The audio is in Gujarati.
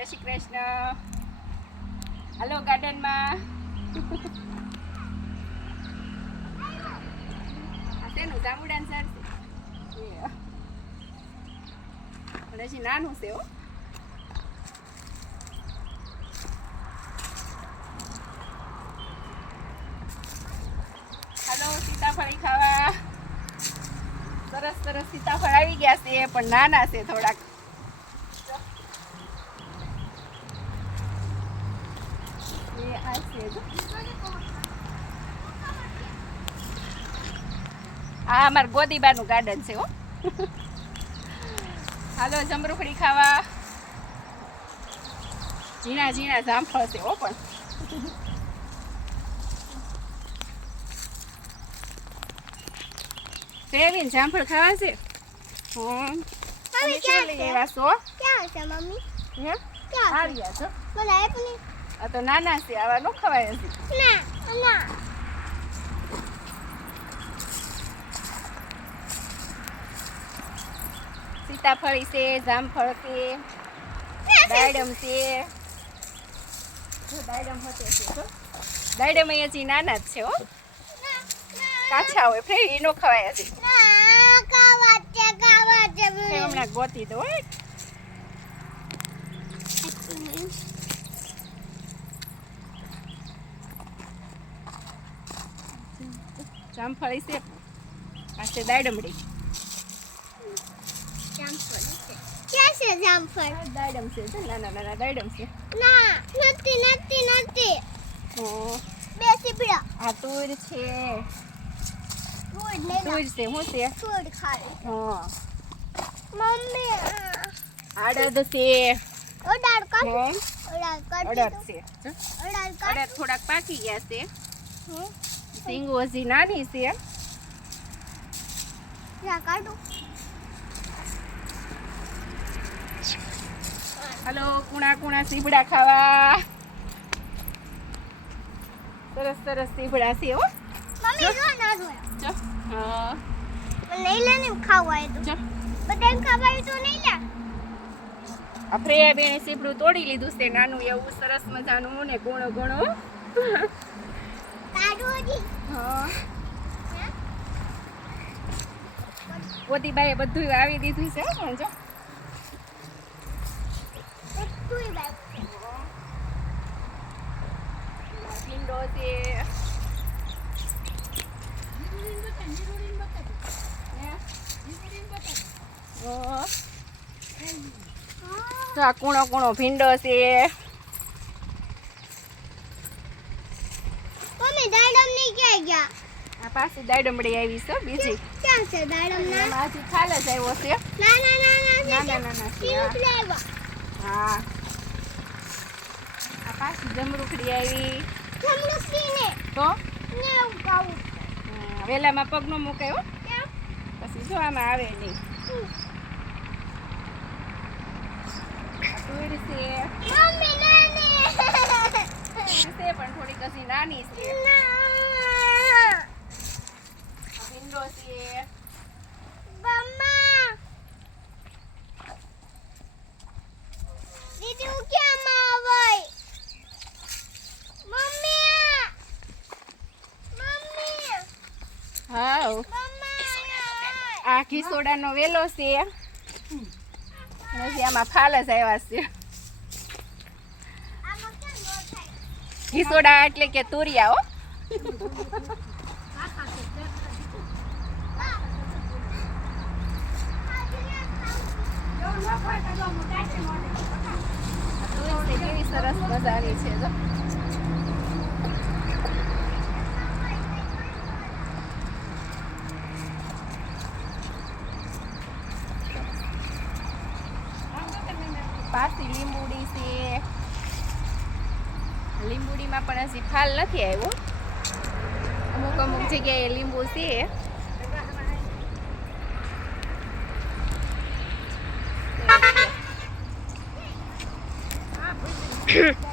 જય શ્રી કૃષ્ણ. હલો ગાર્ડનમાં તેનું જાંબુડાનું એ. પણ હજી નાનું છે, હો. હાલો સીતાફળી ખાવા. સરસ સરસ સીતાફળ આવી ગયા છે, પણ નાના છે થોડાક. આ અમાર ગોદીબાનું ગાર્ડન છે હો. હાલો જમરૂખડી ખાવા. ઝીણા ઝીણા જામફળ છે હો પણ. સેવીન જામફળ ખાવા છે? હમ. તમે છો? ક્યાં છે મમ્મી? હે? ક્યાં આવ્યા છો? મને આપની આ તો નાના છે આવા નો ખવાય હજી. ના ના. સીતાફળી છે જામફળ છે દાડમ છે. જો દાડમ હોતે છે દાડમ અહીંયા જી નાના જ છે હો. કાચા હોય ફે એનો નો ખવાય હજી. હમણાં ગોતી દો હો. જામફળી છે આ છે દાડમડી. જામફળ છે ક્યાં છે જામફળ દાડમ છે જો નાના નાના દાડમ છે. ના નથી નથી નથી. હો. બે સીપડા. આ તુર છે. ફૂડ લઈ લો તુર છે શું છે? ફૂડ ખાવી હા. મમ્મી આડદ છે. ઓડાડ કર હમ, ઓડાડ કર અડદ છે જો, ઓડાડ કર અડદ થોડાક પાકી ગયા છે. હમ. સિંગો હજી નાની છે. એમ હલો કુણા કુણા સીબડા ખાવા. સરસ સરસ સીબડા છે હો. મમ્મી જો ના જો જો હા. મને લે ને ખાવા તો. જો. બધાને ખાવા તો નહીં લે. આ ફ્રેયા સીબડું તોડી લીધું છે નાનું એવું સરસ મજાનું ને ગુણો ગુણો. મોતીભાઈએ બધું વાવી દીધું છે પણ જો તો આ કૂણો કૂણો ભીંડો છે મમ્મી દાડમની ક્યાં ગયા આ પાસે દાડમડી આવી છે બીજી ક્યાં છે દાડમના માજી ખાલે જ આવ્યો છે ના ના ના ના ના ના ના પીળું ફ્લેવર હા આ પાસે જમરૂખડી આવી જમરૂખડી ને તો ને હું ખાવું વેલામાં પગ નો મુકાયો પછી જો આમાં આવે નહીં તુલસી છે પણ થોડીક આ ઘીસોડાનો વેલો છે. આમાં ફાલ જ આવ્યા છે. ઘીસોડા એટલે કે તુરિયા હો. કેવી સરસ મજાની છે જો પાછી લીંબુડી છે. લીંબુડીમાં પણ હજી ફાલ નથી આવ્યો. અમુક અમુક જગ્યાએ લીંબુ છે.